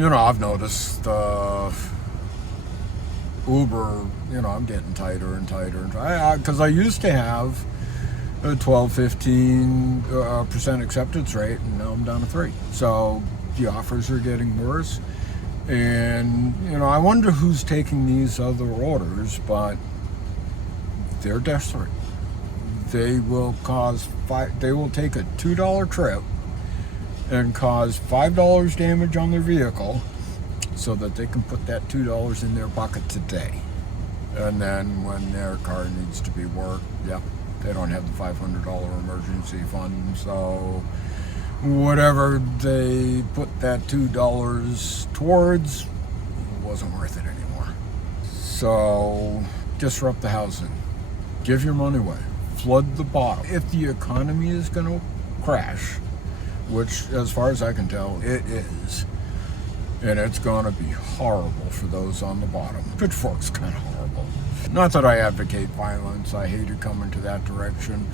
I've noticed Uber, I'm getting tighter and tighter. Because I used to have a 12-15% acceptance rate, and now I'm down to 3. So the offers are getting worse. And, I wonder who's taking these other orders, but they're desperate. They will take a $2 trip and cause $5 damage on their vehicle so that they can put that $2 in their pocket today. And then when their car needs to be worked, they don't have the $500 emergency fund, so whatever they put that $2 towards wasn't worth it anymore. So disrupt the housing. Give your money away. Flood the bottom. If the economy is going to crash, which as far as I can tell, it is, and it's going to be horrible for those on the bottom. Pitchfork's kind of horrible. Not that I advocate violence. I hate it coming to that direction,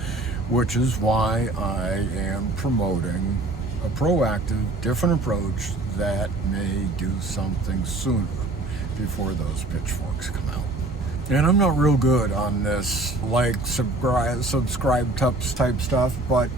which is why I am promoting a proactive, different approach that may do something sooner before those pitchforks come out. And I'm not real good on this, subscribe type stuff, but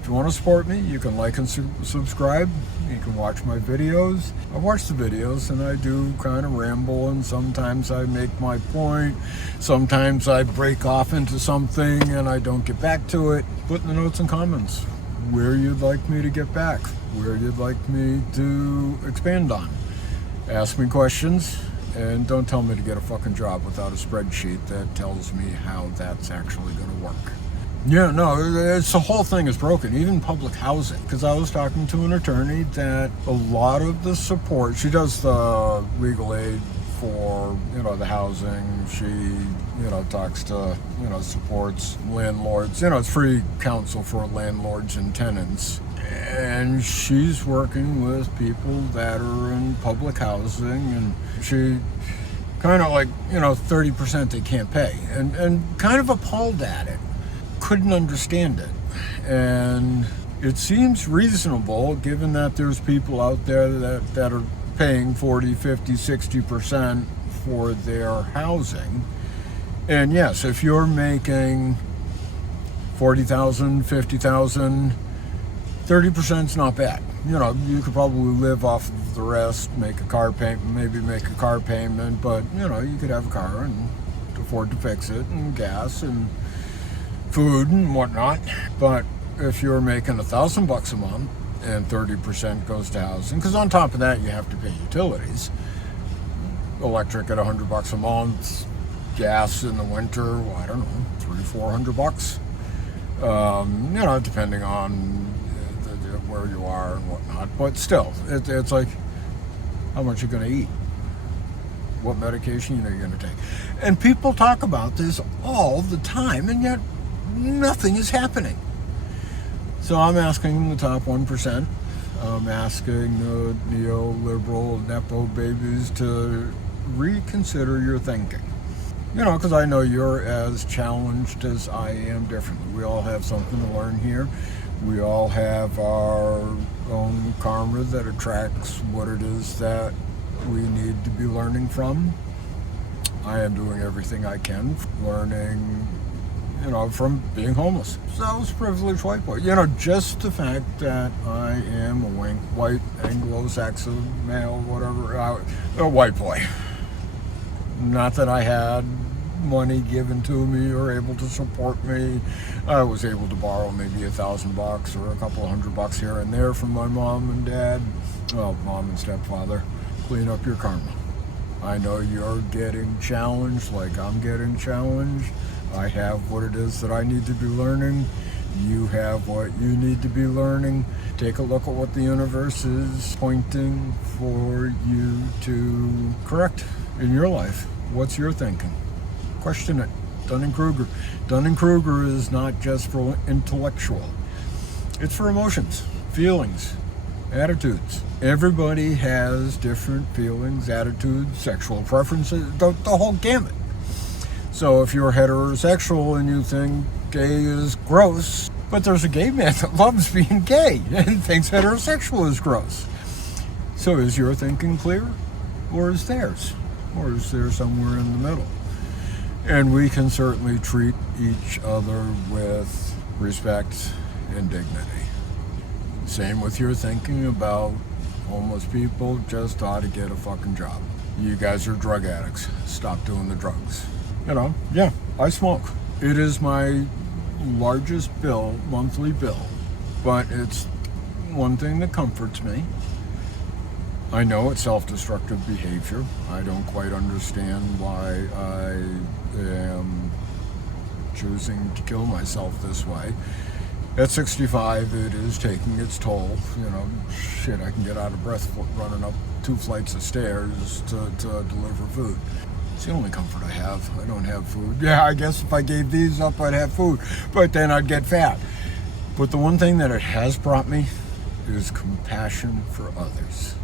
if you want to support me, you can like and subscribe. You can watch my videos. I watch the videos and I do kind of ramble, and sometimes I make my point. Sometimes I break off into something and I don't get back to it. Put in the notes and comments where you'd like me to get back, where you'd like me to expand on. Ask me questions, and don't tell me to get a fucking job without a spreadsheet that tells me how that's actually going to work. Yeah, no, the whole thing is broken, even public housing. Because I was talking to an attorney that a lot of the support, she does the legal aid for, the housing. She, talks to, supports landlords. It's free counsel for landlords and tenants. And she's working with people that are in public housing, and she kind of 30% they can't pay. And kind of appalled at it. Couldn't understand it, and it seems reasonable given that there's people out there that are paying 40, 50, 60% for their housing. And yes, if you're making 40,000, 50,000, 30% is not bad. You could probably live off of the rest, make a car payment, but you could have a car and afford to fix it, and gas and food and whatnot. But if you're making $1,000 a month and 30% goes to housing, because on top of that you have to pay utilities, electric at $100 a month, gas in the winter, I don't know, $300-400, depending on where you are and whatnot. But still, it's like, how much you're going to eat, what medication you're going to take. And people talk about this all the time, and yet nothing is happening. So I'm asking the top 1%. I'm asking the neoliberal Nepo babies to reconsider your thinking. Because I know you're as challenged as I am differently. We all have something to learn here. We all have our own karma that attracts what it is that we need to be learning from. I am doing everything I can, learning from being homeless. So I was a privileged white boy. Just the fact that I am a white Anglo-Saxon male, whatever, a white boy. Not that I had money given to me or able to support me. I was able to borrow maybe $1,000 or a couple $100 here and there from my mom and dad. Well, mom and stepfather. Clean up your karma. I know you're getting challenged like I'm getting challenged. I have what it is that I need to be learning. You have what you need to be learning. Take a look at what the universe is pointing for you to correct in your life. What's your thinking? Question it. Dunning-Kruger. Dunning-Kruger is not just for intellectual. It's for emotions, feelings, attitudes. Everybody has different feelings, attitudes, sexual preferences, the whole gamut. So if you're heterosexual and you think gay is gross, but there's a gay man that loves being gay and thinks heterosexual is gross. So is your thinking clear, or is theirs? Or is there somewhere in the middle? And we can certainly treat each other with respect and dignity. Same with your thinking about homeless people just ought to get a fucking job. You guys are drug addicts. Stop doing the drugs. Yeah, I smoke. It is my largest bill, monthly bill, but it's one thing that comforts me. I know it's self-destructive behavior. I don't quite understand why I am choosing to kill myself this way. At 65, it is taking its toll. Shit, I can get out of breath running up 2 flights of stairs to deliver food. It's the only comfort I have. I don't have food. Yeah, I guess if I gave these up, I'd have food, but then I'd get fat. But the one thing that it has brought me is compassion for others.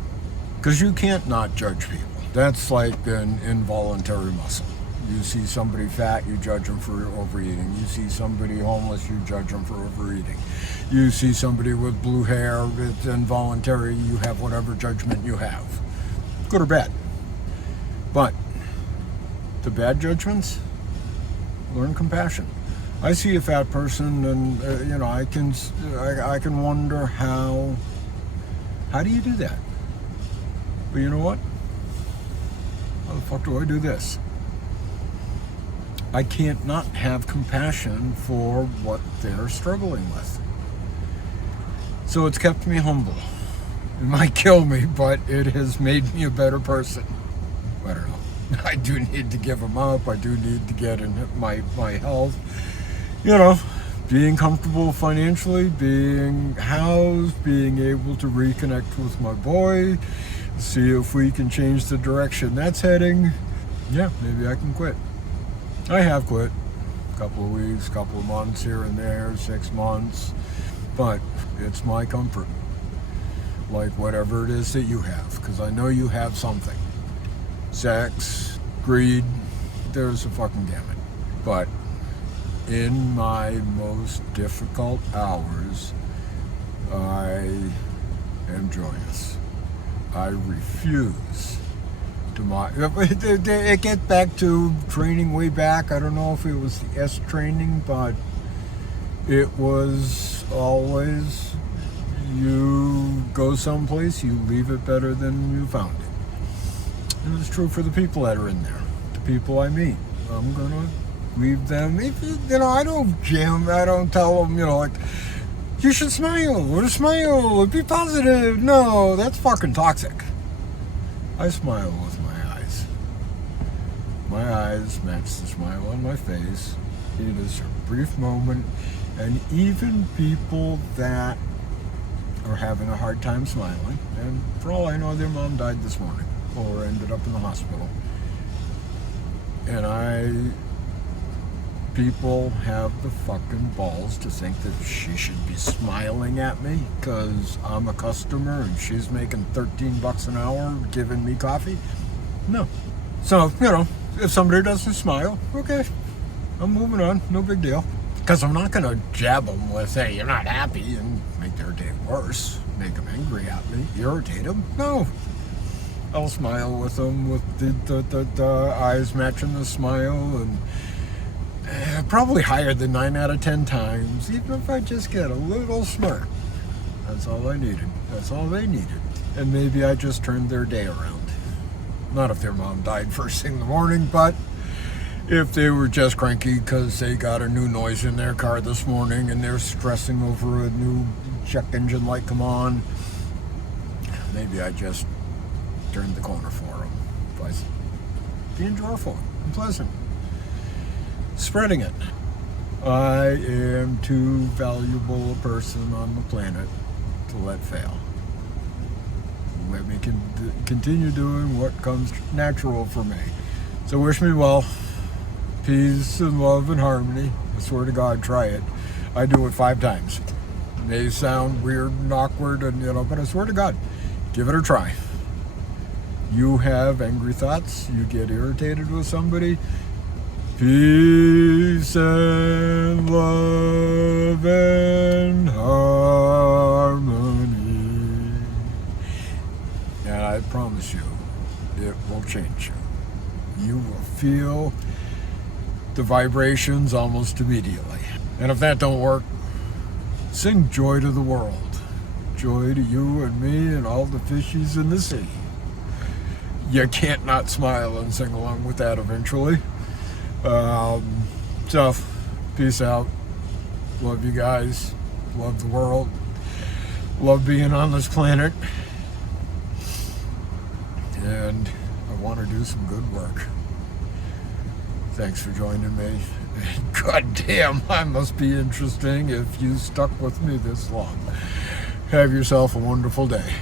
Because you can't not judge people. That's like an involuntary muscle. You see somebody fat, you judge them for overeating. You see somebody homeless, you judge them for overeating. You see somebody with blue hair, it's involuntary, you have whatever judgment you have. Good or bad. But the bad judgments, learn compassion. I see a fat person and, I can wonder how do you do that? But you know what? How the fuck do I do this? I can't not have compassion for what they're struggling with. So it's kept me humble. It might kill me, but it has made me a better person. I don't know. I do need to give them up. I do need to get in my health. Being comfortable financially, being housed, being able to reconnect with my boy, see if we can change the direction that's heading. Yeah, maybe I can quit. I have quit. A couple of weeks, couple of months here and there, 6 months. But it's my comfort. Like whatever it is that you have. Because I know you have something. Sex, greed, there's a fucking gamut. But in my most difficult hours, I am joyous. I refuse it gets back to training way back. I don't know if it was the S training, but it was always you go someplace, you leave it better than you found it. And it's true for the people that are in there, the people I meet. I'm gonna leave them. I don't jam. I don't tell them. Like you should smile or smile or be positive. No, that's fucking toxic. I smile with my eyes. My eyes match the smile on my face. It is a brief moment, and even people that are having a hard time smiling, and for all I know, their mom died this morning or ended up in the hospital. And people have the fucking balls to think that she should be smiling at me because I'm a customer and she's making $13 an hour giving me coffee. No. So, if somebody doesn't smile, okay, I'm moving on, no big deal. Because I'm not going to jab them with, hey, you're not happy, and make their day worse, make them angry at me, irritate them. No. I'll smile with them with the eyes matching the smile, and probably higher than 9 out of 10 times, even if I just get a little smirk. That's all I needed. That's all they needed. And maybe I just turned their day around. Not if their mom died first thing in the morning, but if they were just cranky because they got a new noise in their car this morning and they're stressing over a new check engine light come on, maybe I just turned the corner for them by being joyful and pleasant. Spreading it. I am too valuable a person on the planet to let fail. Let me continue doing what comes natural for me. So wish me well. Peace and love and harmony. I swear to God, try it. I do it 5 times. It may sound weird and awkward, and but I swear to God, give it a try. You have angry thoughts. You get irritated with somebody. Peace and love and harmony. I promise you, it will change you. You will feel the vibrations almost immediately. And if that don't work, sing joy to the world. Joy to you and me and all the fishies in the sea. You can't not smile and sing along with that eventually. So, peace out. Love you guys. Love the world. Love being on this planet. And I want to do some good work. Thanks for joining me. God damn, I must be interesting if you stuck with me this long. Have yourself a wonderful day.